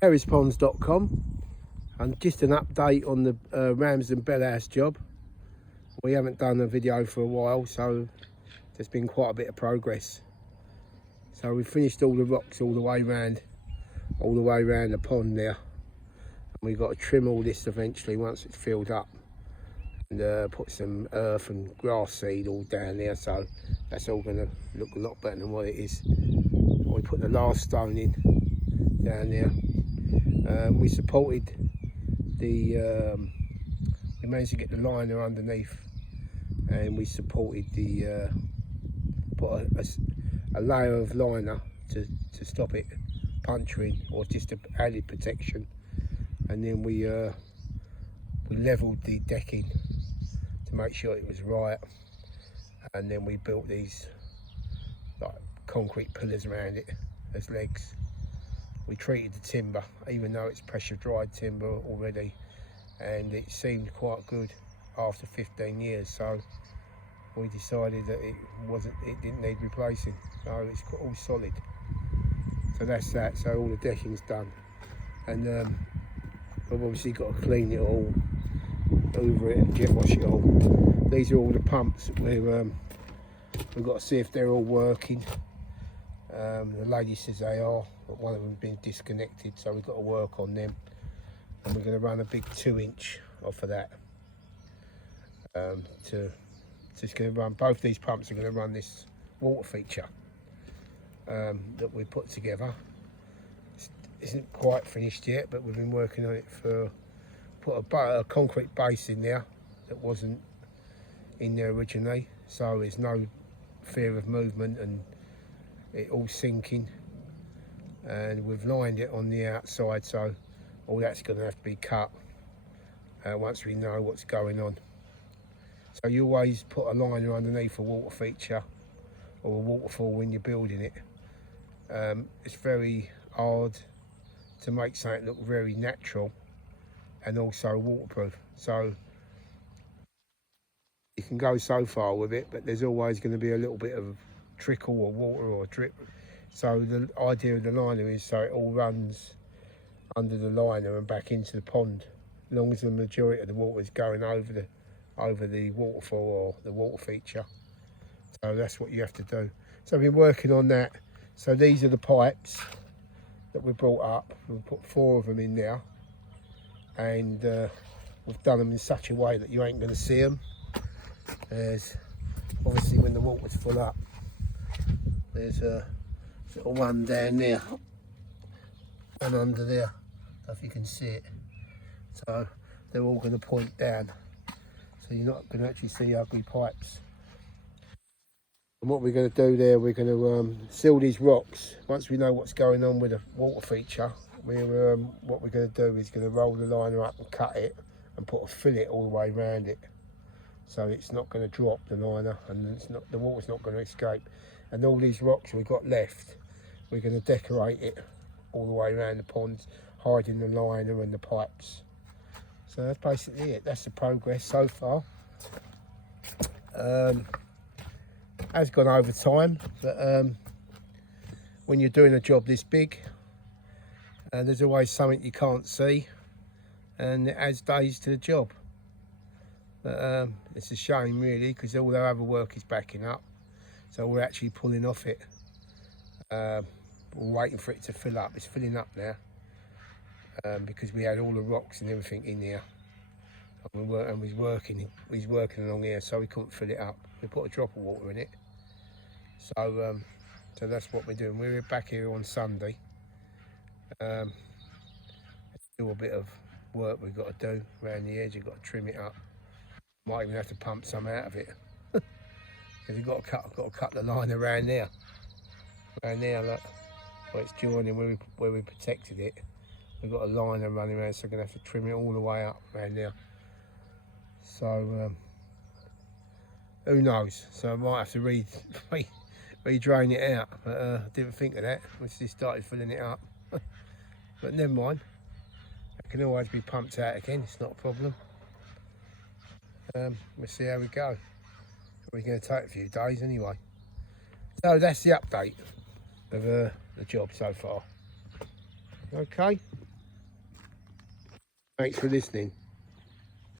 perrisponds.com, and just an update on the Ramsden bell house job. We haven't done a video for a while, so there's been quite a bit of progress. So we finished all the rocks all the way around the pond now, and we've got to trim all this eventually once it's filled up, and put some earth and grass seed all down there, so that's all going to look a lot better than what it is. We put the last stone in down there. We supported the we managed to get the liner underneath, and we supported the put a layer of liner to stop it puncturing, or just a added protection. And then we levelled the decking to make sure it was right, and then we built these like concrete pillars around it as legs. We treated the timber, even though it's pressure dried timber already, and it seemed quite good after 15 years, so we decided that it didn't need replacing, so it's all solid. So that's that. So all the decking's done, and we've obviously got to clean it all, over it and jet wash it all. These are all the pumps. We've got to see if they're all working. The lady says they are, but one of them's been disconnected, so we've got to work on them, and we're going to run a big 2-inch off of that. It's going to run, both these pumps are going to run this water feature that we put together. It isn't quite finished yet, but we've been working on it for, put a concrete base in there that wasn't in there originally, so there's no fear of movement and it all sinking. And we've lined it on the outside, so all that's going to have to be cut once we know what's going on. So you always put a liner underneath a water feature or a waterfall when you're building it. It's very hard to make something look very natural and also waterproof. So you can go so far with it, but there's always going to be a little bit of trickle or water or drip. So the idea of the liner is so it all runs under the liner and back into the pond, as long as the majority of the water is going over the waterfall or the water feature. So that's what you have to do. So I've been working on that. So these are the pipes that we brought up. We've put 4 of them in there, and we've done them in such a way that you ain't going to see them. There's obviously, when the water's full up, there's a little one down there and under there, if you can see it. So they're all going to point down, so you're not going to actually see ugly pipes. And what we're going to do there, we're going to seal these rocks. Once we know what's going on with the water feature, what we're going to do is going to roll the liner up and cut it and put a fillet all the way around it, so it's not going to drop the liner and the water's not going to escape. And all these rocks we've got left, we're going to decorate it all the way around the pond, hiding the liner and the pipes. So that's basically it. That's the progress so far. Has gone over time, but when you're doing a job this big, there's always something you can't see, and it adds days to the job. But it's a shame really, because all our other work is backing up, so we're actually pulling off it. We're waiting for it to fill up. It's filling up now, because we had all the rocks and everything in here, and he's working along here, so we couldn't fill it up. We put a drop of water in it. So that's what we're doing. We're back here on Sunday. Still a bit of work we've got to do around the edge. You've got to trim it up. Might even have to pump some out of it, because we've got to cut the line around there. Around there, look, where it's joining, where we protected it. We've got a liner running around, so we're going to have to trim it all the way up around there. So who knows? So I might have to re-drain it out, but I didn't think of that once they started filling it up. But never mind, it can always be pumped out again, it's not a problem. We'll see how we go. We're going to take a few days anyway. So that's the update of the job so far. Okay. Thanks for listening.